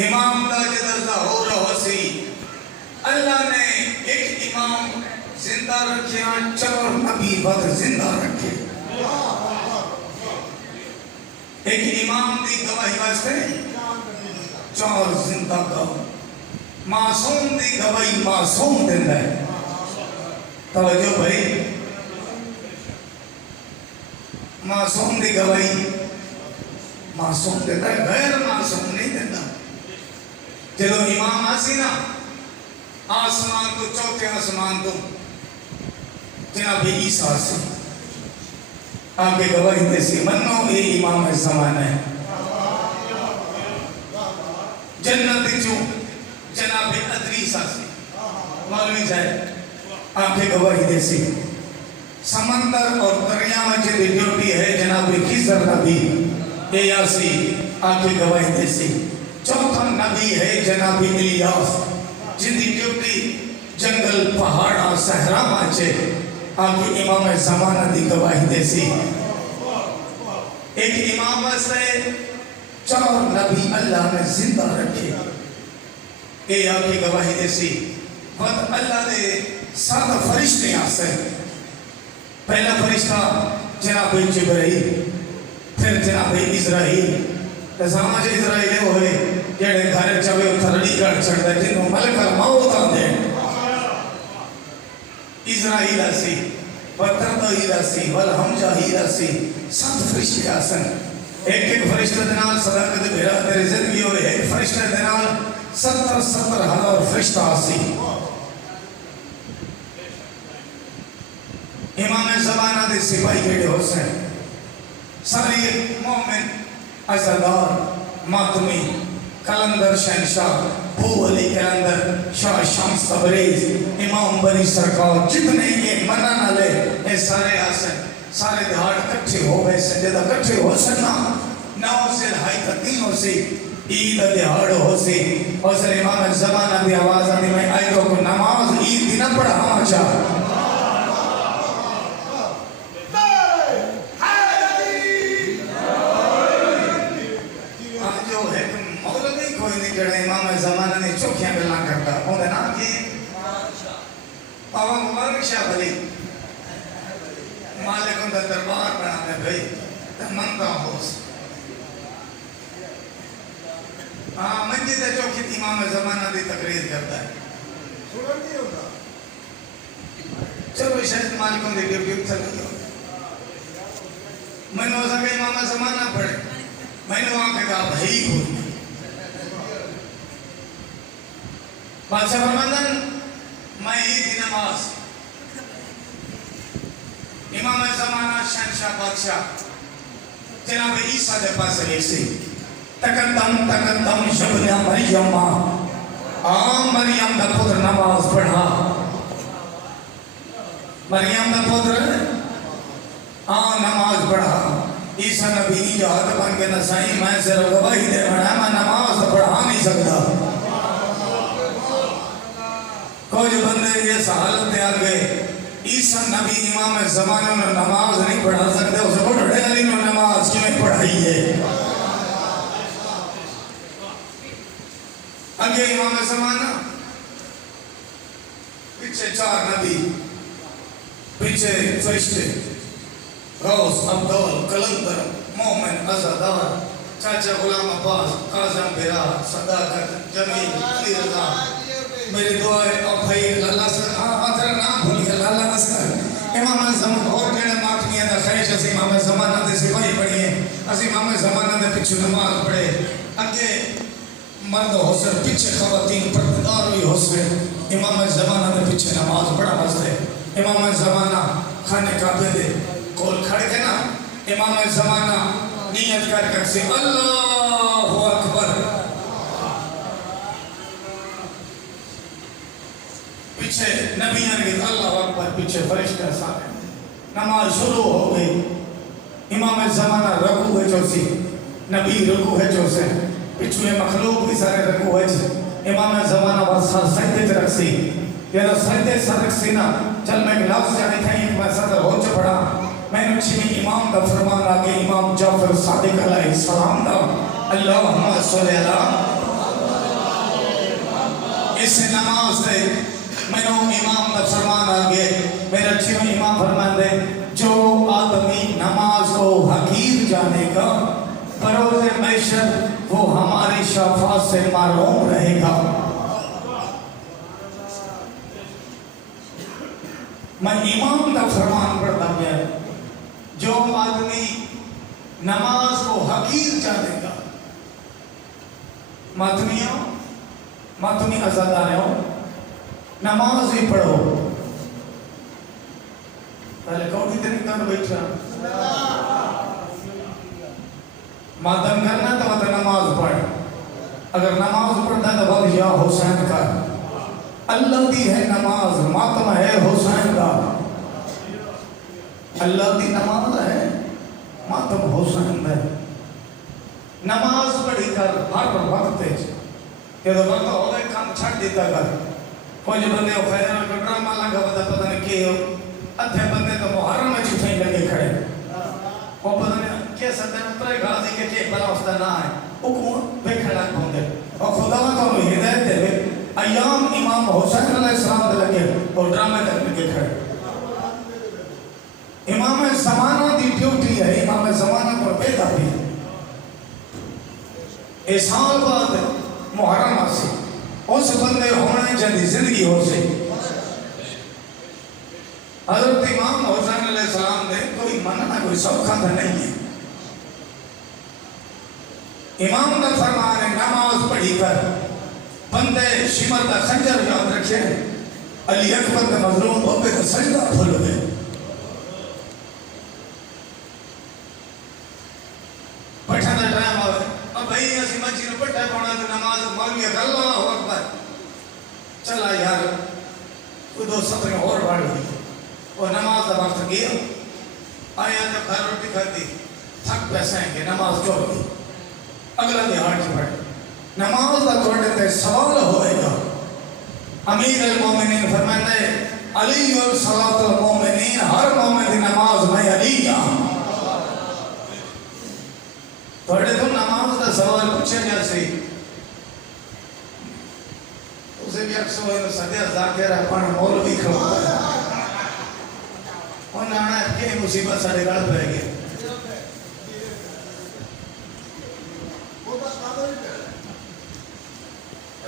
امام تاجدر ظہور حسی اللہ نے ایک امام زندہ رکھے چار نبی ود زندہ رکھے ایک امام دی گواہی واسطے چار زندہ گواہ معصوم دی گواہی معصوم دیندہ ہے توجہ بھائی معصوم دی گواہی معصوم دیتا ہے غیر معصوم نہیں دیتا جلو امام آسی نا آسمان تو چوتھے آسمان تو جناب عیسیٰ سے آگے گواہی دیسی منو یہ امام زمانہ ہے جنت جو جناب ادریسہ سے مولوی صاحب آگے گواہی دیسی سمندر اور دریاں جنہی ڈیوٹی ہے جناب خضر نبی ایاسی آگے گواہی دیسی چوتھا نبی ہے جناب الیاس جنہی ڈیوٹی جنگل پہاڑا صحرا مانچے آگے امام زمانہ دی گواہی دیسی ایک امام سے چار نبی اللہ نے زندہ رکھے اے آگے گواہی دیسی وقت اللہ نے سادہ فرشتے آسے پہلا فرشتہ جناب جبرائیل پھر جناب اسرائیل ساماج اسرائیل ہوئے جڑے گھر چوے تھرڑی کر چھڑتا جنہوں ملک الموت آندے اسرائیل آسی وطردائیل آسی والحمجاہیل آسی سات فرشتے آسن ایک فرشتہ دنال صداقت بھیرا تیرے زندگی ہوئے ایک فرشتہ دنال 70,000 فرشتہ آسی امام زمانہ دے سپاہی کیڑے حسین ساری مومن عزدار ماتمی کلندر شہنشاہ بھو علی کلندر شاہ شمس تبریز امام بری سرکار جتنے یہ منانا لے اے سارے آسن سارے دہاڑ کٹھے ہو گئے سجدہ کٹھے ہو سکنا نو سے ہائی تدین ہو سی عید دہاڑ ہو سی اور سر امام زمانہ دی آواز آنی میں آئی تو کو نماز عید دینا پڑا ہم چاہ امام زمانہ نے چوکیاں بلان کرتا ہوندے نا کہ پاوا مبارک شاہ بھلی مالک اندر دربار بنا میں بھئی منگا ہوس منجد چوکیت امام زمانہ دی تقریر کرتا ہے چلو شاید مالک اندر ڈیوٹی چل گئی میں نے ہو سکا امام زمانہ پڑھے میں نے وہاں کہا بھئی کوئی بادشاہ فرماندن میں عید کی نماز امام زمانہ شہنشاہ بادشاہ جناب عیسیٰ دے پاس ریسی تقدم شبنہ مریم مریم دا پتر نماز پڑھا مریم دا پتر نماز پڑھا عیسیٰ نبی جہاد بن کے نسائی میں صرف گواہی دے بڑھا میں نماز پڑھا نہیں سکتا کچھ بندے یہ حالت تیار گئے عیسیٰ نبی امام زمانے میں نماز نہیں پڑھا سکتے اسے بڑھڑے علی نے نماز کیوں پڑھائی ہے اگے امام زمانہ پیچھے چار نبی پیچھے فرشتے غوث عبدال کلندر مومن عزدار چاچا غلام عباس قاسم بھیرا صداقت جمیل علی رضا میری دعائے اور بھائی اللہ سے آترہ نام بھولی گا اللہ نسکر امام زمان اور کہنے ماتمی ہے خیش اس امام زمانہ دے سپاہی پڑھی ہے اس امام زمانہ دے پچھو نماز پڑھے اگے مرد حسن پچھے خواتین پردار ہوئی حسن امام زمانہ دے پچھے نماز پڑھا مسئلے امام زمانہ کھانے کعبے دے کول کھڑ کے نا امام زمانہ نیت کر سے اللہ اکبر پیچھے نبی آنگی اللہ اکبر پیچھے فرشتہ سارے نماز شروع ہو گئی امام زمانہ رکو ہے جو سی نبی رکو ہے جو سے پیچھے مخلوق بھی سارے رکو ہے جو امام زمانہ واسا سجدے ترک سی یہ تو سجدے سرک سی نا چل میں ایک لفظ جانے تھا ایک میں صدر ہو چھ پڑا میں نے چھنی امام کا فرمان آگے امام جعفر صادق علیہ السلام دا اللہم صلی اللہ اس نماز سے میں نے امام کا فرمان آگے میرا چیو امام فرمان دے جو آدمی نماز کو حقیر جانے کا بروز محشر وہ ہماری شفاعت سے محروم رہے گا. میں امام کا فرمان پڑھتا گیا جو آدمی نماز کو حقیر جانے گا. ماتمی ازادار ہو نماز ہی پڑھو. پہلے کون اتنی کر بیٹھا ماتم کرنا تو نماز پڑھ. اگر نماز پڑھتا ہے تو بات یا حسین کا اللہ دی ہے نماز ماتم ہے حسین کا. اللہ دی نماز ہے ماتم حسین ہے. نماز پڑھی کر ہر وقت کہ تو وقت ہوئے کام چھڑ دیتا کر. کوئی جو بندے ہو خیر کا ڈرامہ لگا پتہ نہیں کہ ہو ادھے بندے تو محرم میں چھٹیں لگے کھڑے وہ پتہ نہیں کہ سدھے اترے غازی کے کہ بلا اس دا نہ ہے حکم بے کھڑا کھوندے اور خدا تو ہدایت دے ایام امام حسین علیہ السلام دے لگے اور ڈرامے کرنے کے کھڑے. امام زمانہ دی ڈیوٹی ہے امام زمانہ پر پیدا بھی اس سال بعد محرم آسی اس بندے ہونے جنی زندگی ہو سی. حضرت امام حسین علیہ السلام نے کوئی مننا کوئی سوکھا تھا نہیں ہے. امام کا فرمان ہے نماز پڑھی کر بندے شمر کا خنجر یاد رکھے علی اکبر کا مظلوم ہو گئے تو سجدہ کھل گئے. پٹھا دا ٹائم آئے اب بھائی ایسی مچی نے پٹھا پڑھا تو نماز مولوی اللہ اکبر چلا یار وہ دو سطریں اور بڑھ گئی وہ نماز کا وقت گیا آیا جب گھر روٹی کھاتی تھک پیسائیں گے نماز چھوڑ گئی اگلا دیہات کی پڑھ نماز کا توڑنے تے سوال ہوئے گا. امیر المومنین فرمائے علی والصلاة المومنین ہر مومن دی نماز میں علی ہاں. توڑے تو نماز کا سوال پوچھے جیسے اسے بھی اکسو ہوئے تو صدیہ ذاکر اپنا مولوی کھڑا ہے اور نانا کہ مصیبت سارے گڑھ پہ گئے.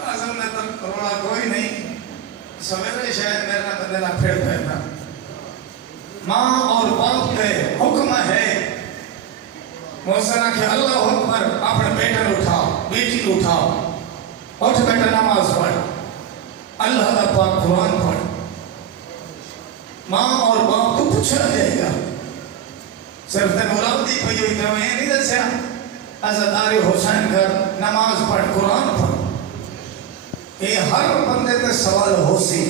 اعظم نے تو روڑا کوئی نہیں سویرے شاید میرا بندے نہ پھیڑ پھیڑنا. ماں اور باپ کے حکم ہے محسنہ کہ اللہ اکبر اپنے بیٹے اٹھاؤ بیٹی اٹھاؤ اٹھ بیٹا نماز پڑھ اللہ کا پاک قرآن پڑھ. ماں اور باپ کو پوچھا جائے گا صرف تے مولادی کوئی ہوئی تو یہ نہیں دسیا عزاداری حسین کر نماز پڑھ قرآن پڑھ. یہ ہر بندے تے سوال ہو سی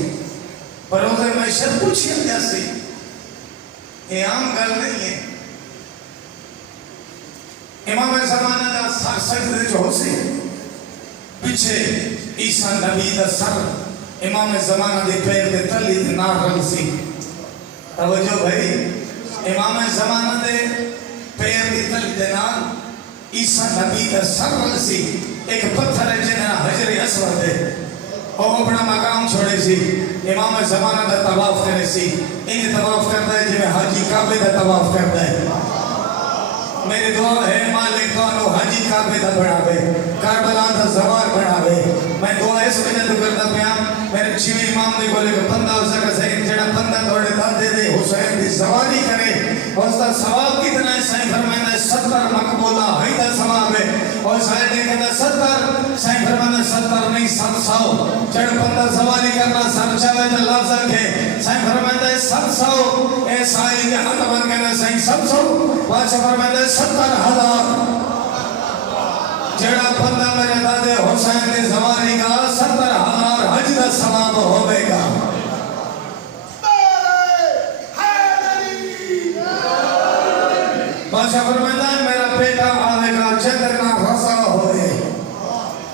پر اسے محشر پوچھیا جاسی. یہ عام گل نہیں ہے. امام زمانہ کا سر سجدے جو ہو سی پیچھے عیسیٰ نبی دا سر امام زمانہ دے پیر دے تلی دے نہ رل سی. توجہ بھائی امام زمانہ دے پیر دے تلی دے نہ عیسیٰ نبی دا سر رل سی. ایک پتھر ہے جنہاں حجر اسود ہے اور اپنا مقام چھوڑے سی. امام زمانہ دا طواف کرے سی انہیں طواف کرتا ہے جنہیں حاجی کعبے دا طواف کرتا ہے. میری دعا ہے مالک کانو حاجی کعبے دا بڑھاوے کربلا دا زوار بڑھاوے. میں دعا اس وجہ تو کرتا پیا میرے چھویں امام نے بولے کہ بندہ ہو سکا سہی جڑا بندہ توڑے دادے دے حسین دی سواری کرے اور اس کا ثواب کتنا ہے سہی فرمائنہ 70 مقبولہ حیدہ ثواب ہے اور سہی نے کہتا 70 سہی فرمائنہ 70 نہیں 700 جڑ بندہ سواری کرنا سر چاہے تو لفظ ہے سہی فرمائنہ 700 اے سائی کے حد بن کہنا سہی 700 بادشاہ فرمائنہ 70,000 جڑا بندہ میرے دادے حسین نے زواری کا 70,000 حج دا ثواب ہوئے گا. بادشاہ فرمائندا ہے میرا بیٹا آوے گا جدر نہ رضا ہوئے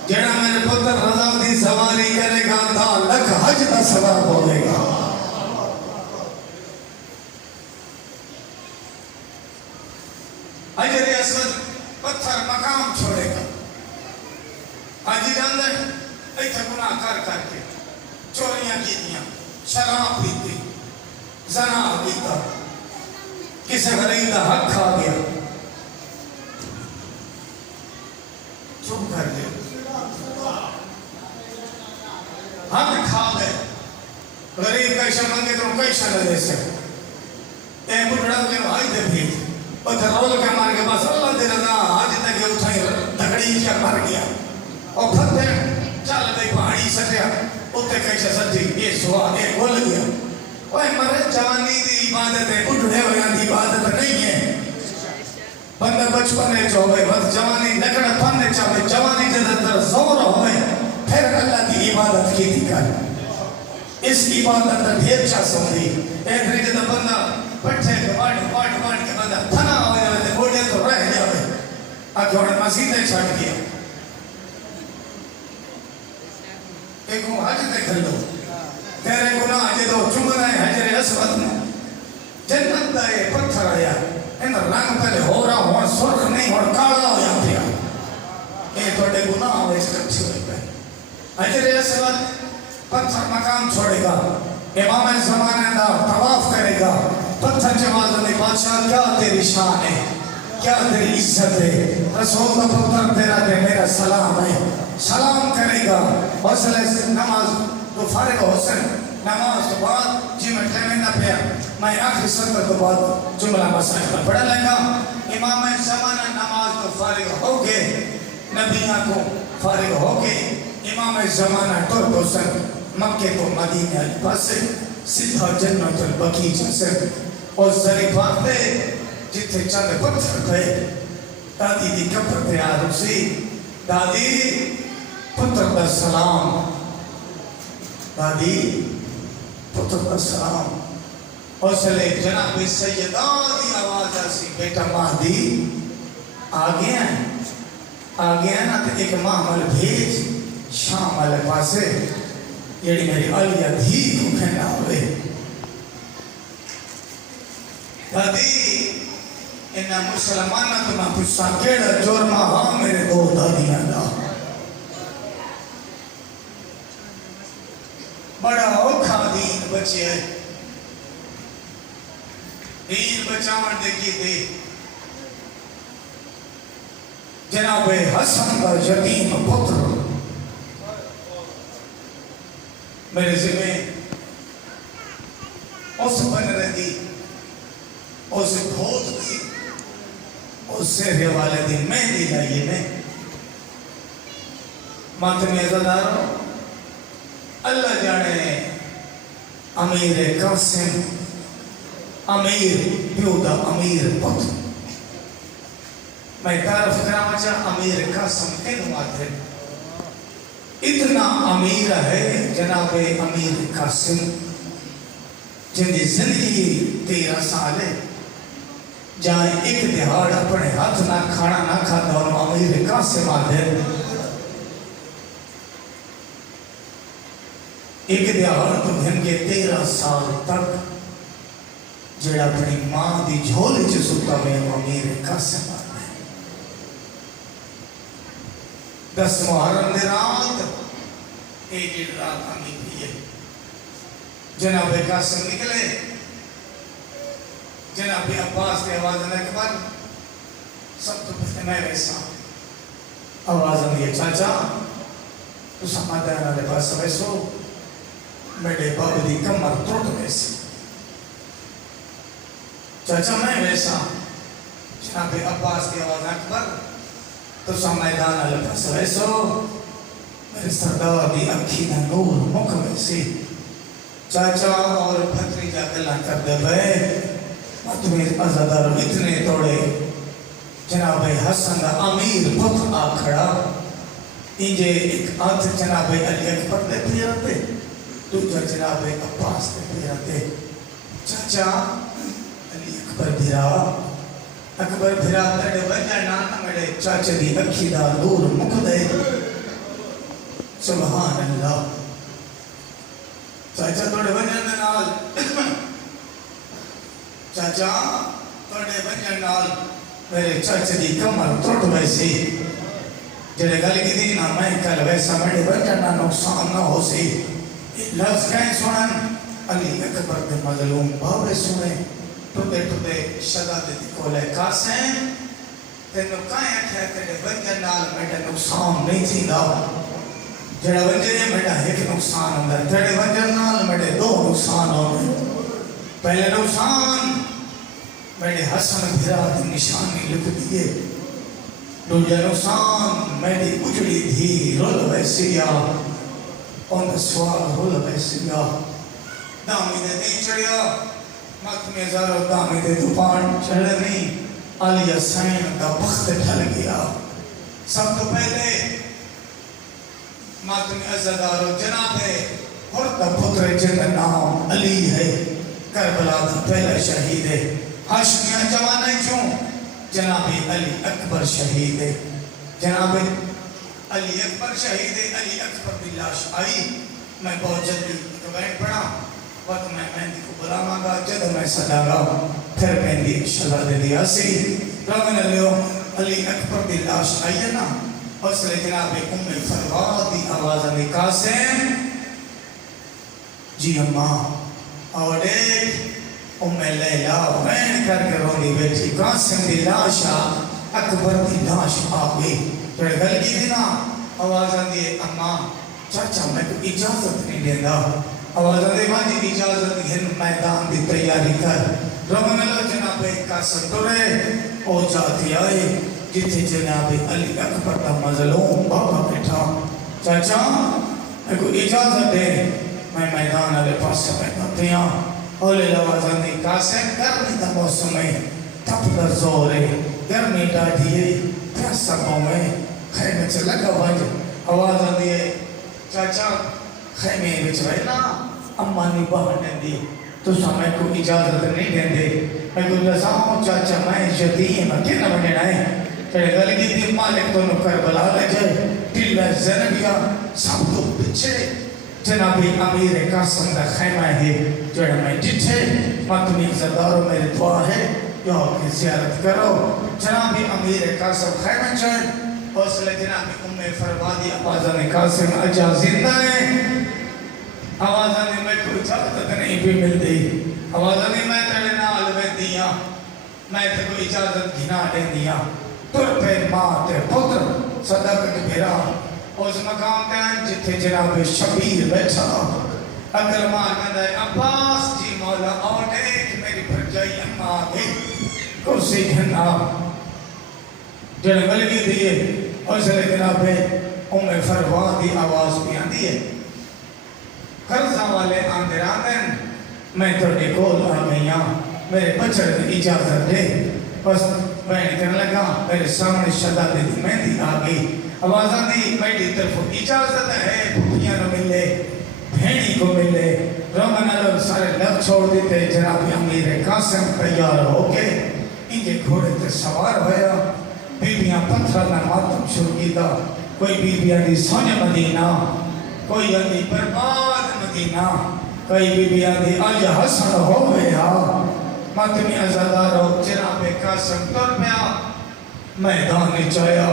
جڑا میرے پتر رضا دی زواری کرے گا 10 لاکھ حج دا ثواب ہوئے گا. حجر اسود پتھر مقام چھوڑے گا. حاجی جاندے ایتھے گناہ کر کے چوریاں کی دیا، شراب پیتی، زنا کیتا، کسی غریب کا حق کھا گیا، چپ کر دے، حق کھا گئے، غریب کا عشاء منگے تو کئی شاء دے سکتے، اے بڑھڑا کے بھائی دے بھیج، ادھر رول کے مار کے بس اللہ دے رضا آج تک یہ اٹھائی دھگڑی کیا مر گیا، اور پھر چل بھئی پہاڑی سٹیا اتنے کئی شاء سجی یہ سوا ایک بول گیا، اوہ مرے جوانی دی عبادت ہے، بڑھڑے ہویاں دی عبادت نہیں ہے، بندہ بچپنے چاہوے بس جوانی لکڑ پھنے چاہوے جوانی جدر در زور ہوئے پھر اللہ کی عبادت کی تھی کر اس عبادت در ڈھیر چاہ سمجھی ایک رجے دا بندہ پٹھے کے واٹ کے بندہ تھنا ہوئے جاوے گوڑے تو رہ جاوے آکے انہیں مسیحے چھاٹ گیا ایک ہوں حج دیکھ لو تیرے گناہ جدو چمنا ہے حجر اسود میں جنت دائے پتھر آیا ان رنگ پہلے ہو رہا ہوں سرخ نہیں اور کالا ہو جاتے ہیں یہ توڑے گناہ ہوئے اس کچھ ہوئے پہ حجر اسود پتھر مقام چھوڑے گا امام زمانے دا طواف کرے گا پتھر جوازہ نے بادشاہ کیا تیری شان ہے کیا تیری عزت ہے رسول کا پتھر تیرا دے میرا سلام ہے سلام کرے گا حوصلے سے نماز تو فارغ حسن نماز تو بعد جی میں ٹھہرے نہ پیا میں آخری سطر تو بعد جملہ مسائل پر پڑھا لگا امام زمانہ نماز تو فارغ ہو گئے نبیوں کو فارغ ہو گئے امام زمانہ ترک حسن مکہ کو مدینہ پاسے سیدھا جنت البقیع جیسے اور ظریفات دے جتھے چند پتھر پہ دادی دی کپر پہ آروسی دادی پتر دا سلام دادی پتر دا سلام حوصلے جناب سیدہ دی آواز آسی بیٹا مہدی آگیا ہے نا تو ایک محمل بھیج شام والے پاسے یعنی میری علیہ دھی کو کہنا ہوئے دادی انہا مسلمانہ تو میں پوچھتا کیڑا جرمہ ہاں میرے دو دادیاں دا بڑا اوکھا دین بچے ہے دین بچاون دیکھی دے جناب حسن کا یتیم پتر میرے ذمہ اس بن رہی اس کھوت دی اس سے حوالے دی مہندی لائیے میں ماتمی عزداروں اللہ جانے امیر قاسم امیر پیودا امیر پتر میں تعرف کراما چاہ امیر قاسم کن بات ہے اتنا امیر ہے جناب امیر قاسم جن کی زندگی 13 سال ہے جہاں ایک دہاڑ اپنے ہاتھ نہ کھانا نہ کھاتا اور امیر قاسم آدھے ایک دہاڑ تو دن کے 13 سال تک جڑا اپنی ماں دی جھولی چ ستا میں امیر قاسم آدھے 10 محرم دے رات ایک رات ہمیں بھی ہے جناب قاسم نکلے جناب عباس کے آواز اکبر سب تو پہلے میں ویسا آواز آئی چاچا تو سمجھتا ہے میرے پاس ویسو میرے بابو دی کمر توڑ ویسی چاچا میں ویسا جناب عباس کے آواز اکبر تو سمجھدان اللہ پاس ویسو میرے سردار دی اکھی نہ نور مکھ ویسی چاچا اور بھتری جا گلہ کر دے بے تمہیں عزدار اتنے توڑے جناب حسن امیر پتر آ کھڑا انجے ایک آنت جناب علی اکبر دے پیراتے دوجہ جناب عباس دے پیراتے چاچا علی اکبر بھیرا تڑے وجہ نانا میرے چاچا دی اکھی دا دور مکھ دے سبحان اللہ چاچا توڑے وجہ نال چاچا توڑے وجہ نال میرے چاچا دی کمر توڑ ویسی جڑے گل کی دی نا میں کل ویسا میرے بچن نہ نقصان نہ ہو سی لفظ کہیں سنن علی اکبر دے مظلوم بابے سنے ٹوٹے ٹوٹے شہادت کولے قاسم تینوں کہیں اٹھے تیرے بچن نال میرے نقصان نہیں تھی دا جڑا بچن میرا ایک نقصان ہوتا ہے تیرے بچن نال میرے دو نقصان ہوتے پہلے نقصان میرے حسن بھرا دی نشانی لکھ دیئے دوجہ نقصان میری اجڑی دھی رول ویسیا ان سوال رول ویسیا دامی دے نہیں چڑیا مات میں زارو دامی دے دوپان چڑھنی علی حسین دا بخت ڈھل گیا سب تو پہلے مات میں عزدارو جناب ہے اور دا پتر جن نام علی ہے کربلا دا پہلا شہید ہے ہاشمیاں جوانے کیوں جناب علی اکبر شہید ہے جناب علی اکبر شہید ہے علی اکبر کی لاش آئی میں بہت جلدی کمنٹ پڑھا وقت میں مہندی کو بلا مانگا جد میں صدا گا پھر مہندی شلا دے دیا سی رمن لیو علی اکبر کی لاش آئی ہے نا اس لئے جناب ام فرواد دی آواز علی قاسم جی اماں اور ایک ام لیلہ وین کر کے رونی بیٹھی قاسم دی لاشا اکبر دی لاش آگئی جڑے گل کی دینا آوازان دیئے اماں چاچا میں کو اجازت نہیں دینا آوازان دیئے ماں جی اجازت ہن میدان دی تیاری کر رمن اللہ جناب قاسم دورے او جاتی آئے جتھے جناب علی اکبر دا مظلوم بابا بیٹھا چاچا میں کو اجازت دے میں میدان علی پاس سے بیٹھتے ہیں اولے لوازان دی قاسم گرمی دا موسم ہے تپ دا زور ہے گرمی ڈاڑھی ہے پرسا قوم ہے خیمے سے لگا بھائی آوازان دی چاچا خیمے بچ رہے نا امانی باہر دیں دی تو سامنے کو اجازت نہیں دیں دے میں کو لساؤں چاچا میں یتیم اکیلا بنے نائے تیرے گل کی دی مالک تو نکر بلا لے جائے ٹیلہ زنبیا سب تو پچھے جنابی امیر قاسم دا خیمہ ہے جڑا میں جٹھے ماتمی عزدارو میرے دعا ہے یہاں کی زیارت کرو جنابی امیر قاسم خیمہ چاہے حوصلہ جنابی ام فروادی آوازان قاسم اجا زندہ ہے آوازان میں کوئی اجازت نہیں بھی مل دی آوازان میں تیرے نال میں دیا میں تے کوئی اجازت گھنا دے دیا تر پہ ماں تے پتر صدقت بھیرا اس مقام تے ہیں جتھے جناب شبیر بیٹھا اگر ماں کہتا ہے عباس جی مولا اور ایک میری پرجائی اماں آگئی کرسی گھنا جنگل کی دیئے اور سے جناب ام فرواد دی آواز بھی آن دیئے قرضہ والے آندر آندن میں تو نکول آ گئیاں میرے بچر اجازت دے بس میں کرنے لگا میرے سامنے شدہ دی مہندی آگئی آوازان دی میری طرف اجازت ہے بھوٹیاں نہ ملے بھینی کو ملے رمن اللہ سارے لگ چھوڑ دیتے جناب امیر قاسم تیار ہو کے ان کے گھوڑے تے سوار ہویا بیبیاں پتھر نہ ماتم شروع کی دا کوئی بیبیاں دی سونے مدینہ کوئی اندی برباد مدینہ کوئی بیبیاں دی آج حسن ہو گیا ماتمی عزدارو جناب قاسم تر پیا میدان چایا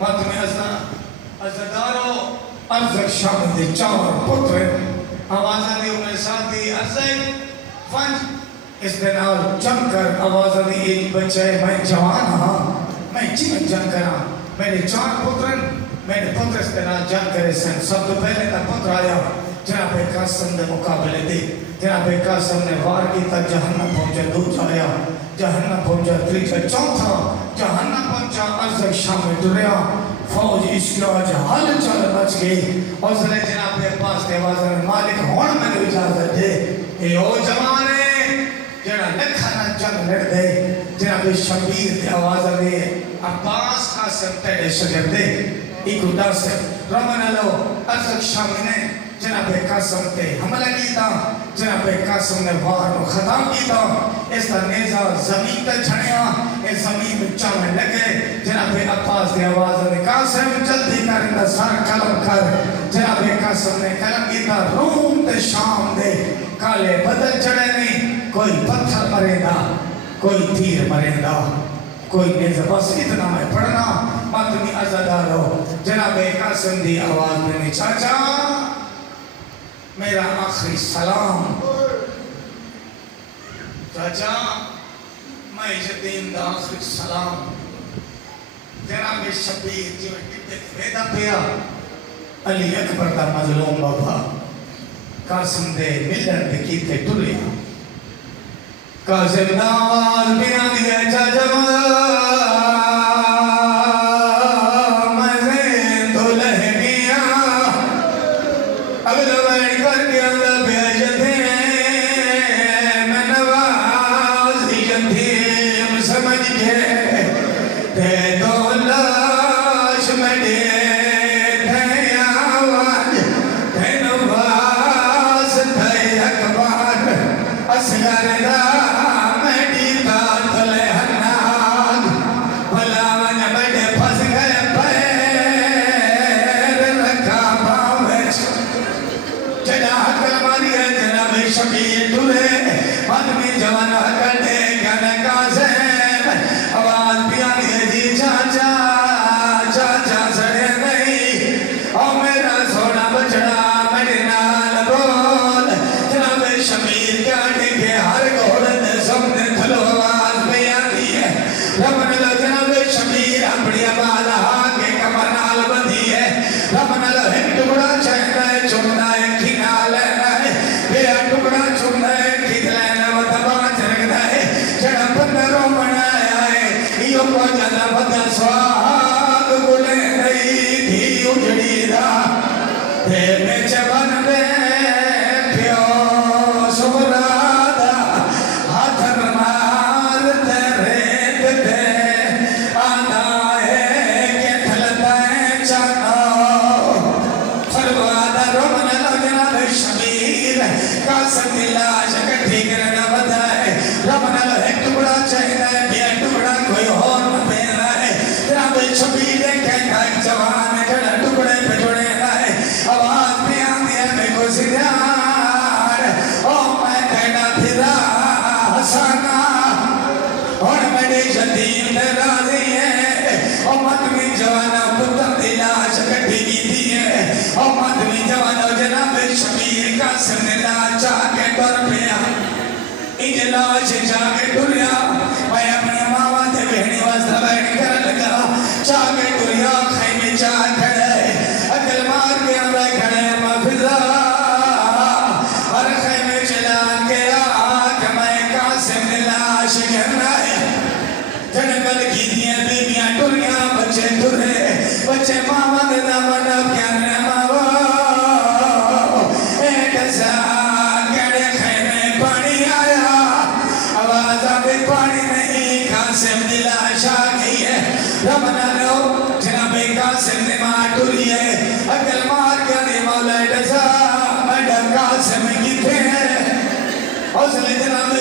ماتمی عزدارو ارزق شام دے چار پتر آوازان دی عمر ساتھی ارزق فنج اس دنال جنگ کر آوازان دی ایک بچے میں جوان ہاں میں جن جنگ کرا میرے چار پترن میرے پتر اس دنال جنگ کرے سن سب تو پہلے تا پتر آیا جناب قاسم دے مقابلے دے جناب قاسم نے وار کی تا جہنم پہنچے دوچ آیا جہنم پہنچا تریچہ چوتھا جہنم پہنچا ارزق شام میں دریا فوج اشکا جہال چال بچ گئی اور صلی جناب پاس دے آوازن مالک ہون میں نے اجازت دے اے او جوانے جنہ لکھانا جنگ لڑ دے جناب شبیر دے آوازن دے عباس قاسم تیرے شجر دے ایک ادا سے رمن اللہ ارزق شام نے جناب قاسم تے حملہ کیتا جناب قاسم نے وار و خطا کیتا اس کا نیزہ زمین تے چھڑیا اس زمین میں چاہنے لگے جناب عباس دی آواز نے قاسم جلدی کر اندہ سار قلم کر جناب قاسم نے قلم کیتا روم تے شام دے کالے بدل چڑھے نہیں کوئی پتھر مرے دا کوئی تیر مرے دا کوئی نیزہ بس اتنا میں پڑھنا ماتمی عزادارو جناب قاسم دی آواز میں چاچا میرا آخری سلام چاچا میں یتیم دا آخری سلام جناب شبیر جو بیدا پیا علی اکبر دا مظلوم بابا قاسم دے ملن دے کیتے ٹریا قاسم دا آواز بنا دیا چاچا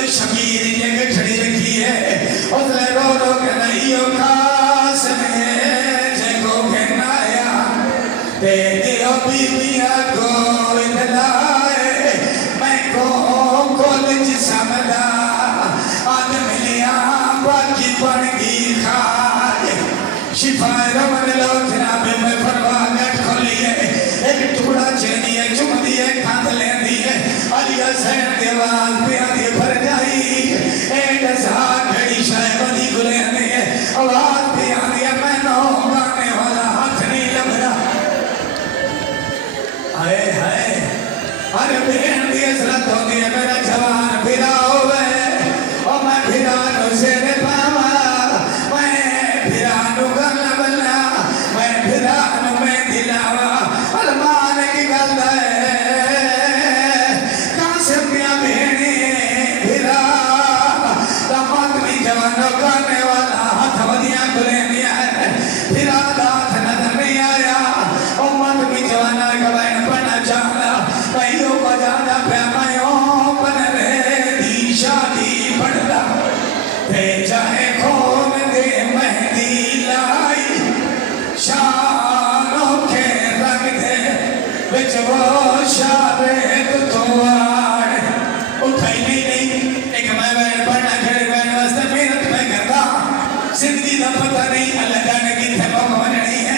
شبیر یہ کھڑی رکھی ہے اس لے رو رو کے نہیں قاسم ہے جے کو کہنایا تے دیو بی بیا کو ادلائے میں کو کولج سمدا آدم لیا باقی پڑ گی کھائے شفا رمن لو جناب میں فرواگت کھولیے ایک ٹکڑا چینی ہے چم دیئے کھاند لین دیئے علی حسین دیواز پہ آدھے بھر جائی ایک ساتھ کھڑی شاہ بدی گلین دیئے آواز پہ آدھے میں نو گانے والا ہاتھ نہیں لگ رہا آئے ہائے ارے بہن دیئے سرط ہو دیئے میرا جوان پھرا ہوئے اور میں پھرا نو سے دے پاوا میں پھرا نو گانا بلنا میں پھرا نو میں دلاوا علمان کی گل ہے قاسم کیا بہنی پھرا دامات بھی جوانوں کرنے والا ہاتھ ودیاں کھلے دیا ہے پھرا داتھ نظر نہیں آیا امت بھی جوانا گوائن پڑھنا چاہتا بھائیوں کو جانا پیمائیوں پن رہے دی شادی پڑھتا تے چاہے خون دے مہدی لائی شانوں کے رنگ دے بچ وہ شارت توار اٹھائی نہیں ایک میں بہن پڑھنا کھڑے بہن واسطے محنت میں کرتا زندگی دا پتہ نہیں اللہ جانے کی تھے موقع نہیں ہے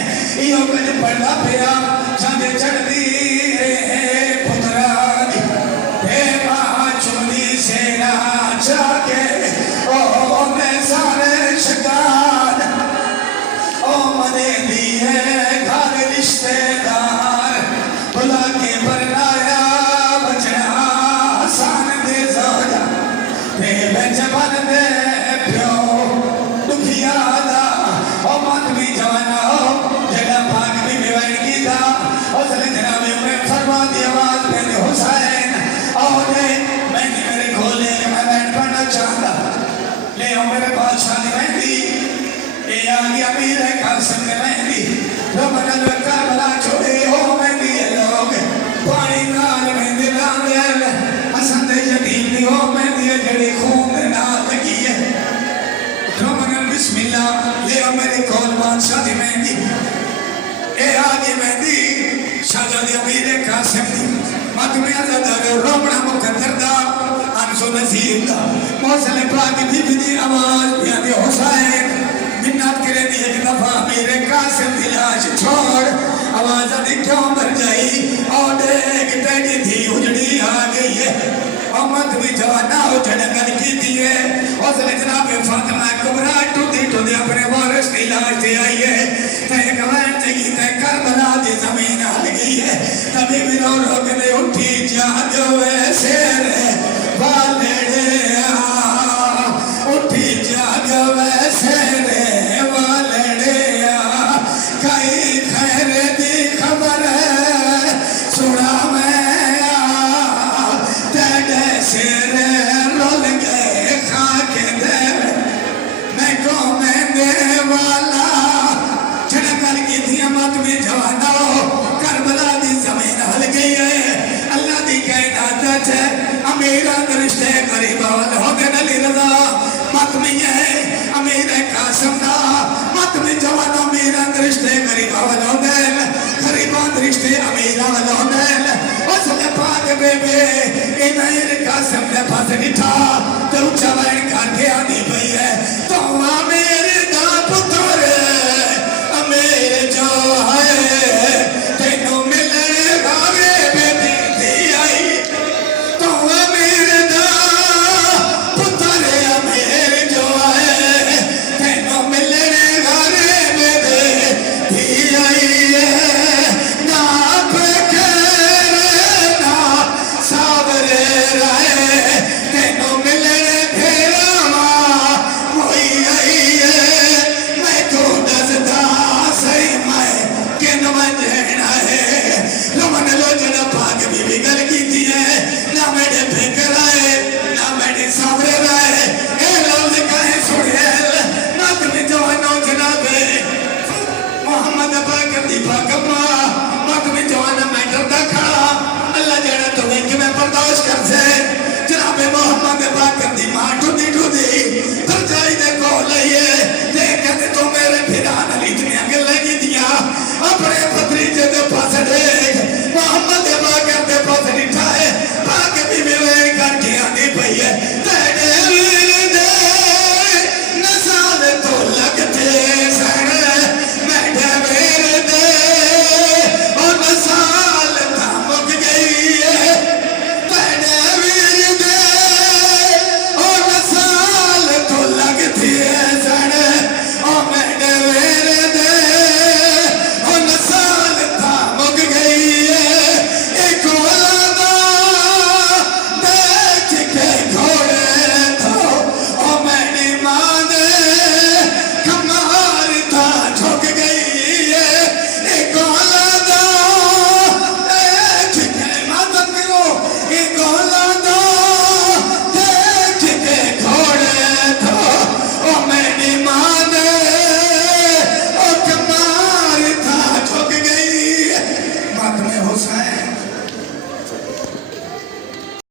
میرے بادشاہ نے مہندی اے آگی امیر قاسم نے مہندی رمن کربلا چھوڑے ہو مہندی لوگ پانی نال مہندی لاندل اسند یتیم دی ہو مہندی جڑی خون نال لگی ہے رمن بسم اللہ لے میرے کول بادشاہ دی مہندی اے آگی مہندی شہزادی امیر قاسم دی ماتمی عزدار رومنا مقدر دا انسو نصیب دا موسل پاک بی بی دی آواز بیادی حسین منت کرے دی ایک دفعہ امیر قاسم دی لاش چھوڑ آواز دی کیوں مر جائی اور دیکھ تیڑی تھی اجڑی آگئی ہے امت بھی جوانا ہو جنگل کی دیئے حضر جناب فاطمہ کبرا ٹوٹی ٹوٹی اپنے وارث کی لاش دے آئی ہے تے گوائن جگی تے کربلا دی زمین آ گئی ہے تبھی بھی رو رو کے دے اٹھی جاگو ایسے رے والڑے اٹھی جاگو ایسے رے والڑے کئی خیر دی خبر سنا میں سیر رول گئے خاک دے میں کو میں دے والا چھڑکل کی تھی امت میں جوانا ہو کربلا دی زمین ہل گئی ہے اللہ دی کائنات ہے امیران رشتے قریبا والا ہو گئے نلی رضا مت میں ہے امیر قاسم دا مت میں جوانا امیران رشتے قریبا والا ہو گئے قریبان رشتے امیران والا ہو گئے اصل پاک بے بے امیر قاسم نے پاس نٹھا تو چوائن کر کے آنی پئی ہے تو امیر دا پتر امیر جو ہے تینوں ملنے گاوے بے دی آئی تو امیر دا پتر امیر جو ہے تینوں ملنے گاوے بے دی آئی ہے نا پکر نا صابر رائے تینوں ملنے پھیرا موئی آئی ہے میں کو دزدہ سہی مائے کن منجھنا ہے لمن لو جنہ پاک بھی بھی گل کی تھی ہے نہ میڈے پھکر آئے نہ میڈے صبر رائے اے لفظ کہیں سوڑیل مات میں جوانوں جنابے محمد پاک دی پاک مات میں جوانا میں ڈردہ کھڑا اللہ جڑا تو ایک میں پرداش کر سے جناب محمد پاک دی ماں ٹھوٹی ٹھوٹی پر جائی دے کو لئیے دیکھتے تو میرے پھران علی دنیا کے لگی دیا اپنے پتریجے دے پاس دیکھ محمد پاک دے پاس نٹھائے پاک بھی میرے کر کے آنی پئی ہے تیڑے ویر دے نسال تو لگتے سن میڈے ویر دے اور نسال تا مک گئی ہے تیڑے ویر دے اور نسال تو لگتی ہے سن اور میڈے ویر دے اور نسال تا مک گئی ہے ایک والا دیکھ کے گھوڑے تو اور میڈی ماں دے کمار تا جھک گئی ہے ایک والا دیکھ کے مدد کرو ایک والا دیکھ کے گھوڑے تو اور میڈی ماں